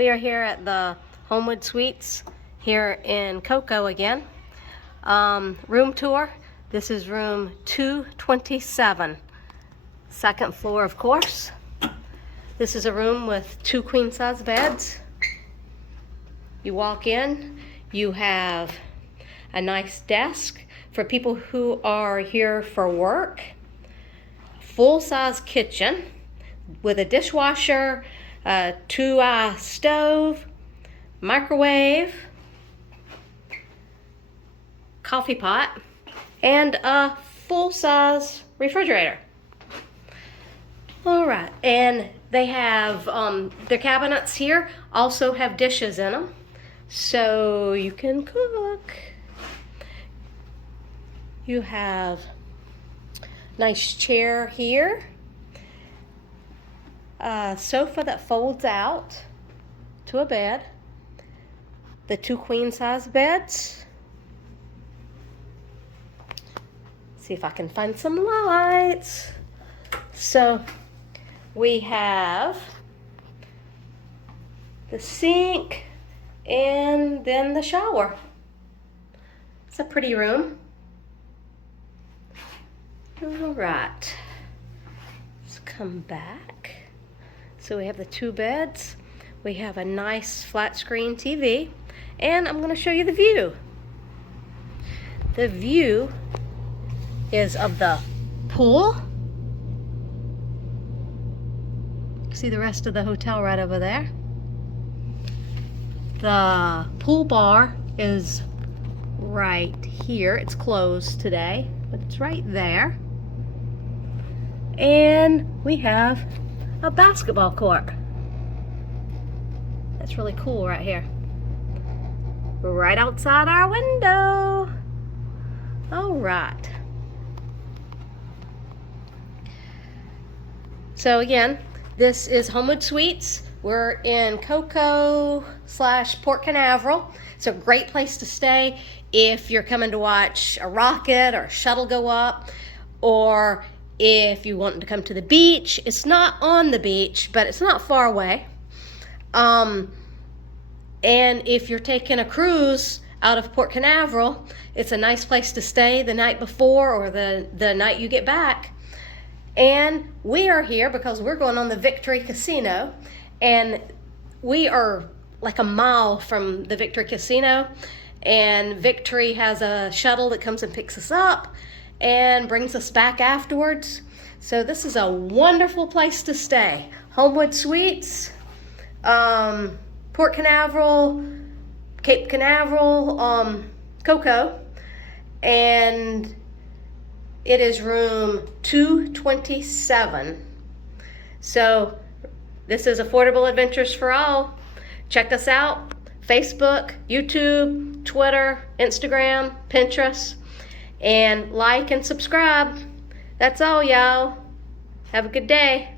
We are here at the Homewood Suites here in Cocoa again. Room tour. This is room 227. Second floor, of course. This is a room with 2 queen-size beds. You walk in, you have a nice desk for people who are here for work. Full-size kitchen with a dishwasher, a 2-eye stove, microwave, coffee pot, and a full-size refrigerator. All right, and they have their cabinets here also have dishes in them, so you can cook. You have a nice chair here, a sofa that folds out to a bed, the 2 queen-size beds. See if I can find some lights. So we have the sink and then the shower. It's a pretty room. All right, let's come back. So we have the 2 beds. We have a nice flat screen TV, and I'm going to show you the view. The view is of the pool. See the rest of the hotel right over there. The pool bar is right here. It's closed today, but it's right there. And we have a basketball court. That's really cool right here. Right outside our window. All right. So again, this is Homewood Suites. We're in Cocoa/Port Canaveral. It's a great place to stay if you're coming to watch a rocket or a shuttle go up, or if you want to come to the beach. It's not on the beach, but it's not far away. And if you're taking a cruise out of Port Canaveral, it's a nice place to stay the night before or the night you get back. And we are here because we're going on the Victory Casino, and we are like a mile from the Victory Casino, and Victory has a shuttle that comes and picks us up and brings us back afterwards. So this is a wonderful place to stay. Homewood Suites, Port Canaveral, Cape Canaveral, Cocoa, and it is room 227. So this is Affordable Adventures for All. Check us out. Facebook, YouTube, Twitter, Instagram, Pinterest, and like and subscribe. That's all, y'all. Have a good day.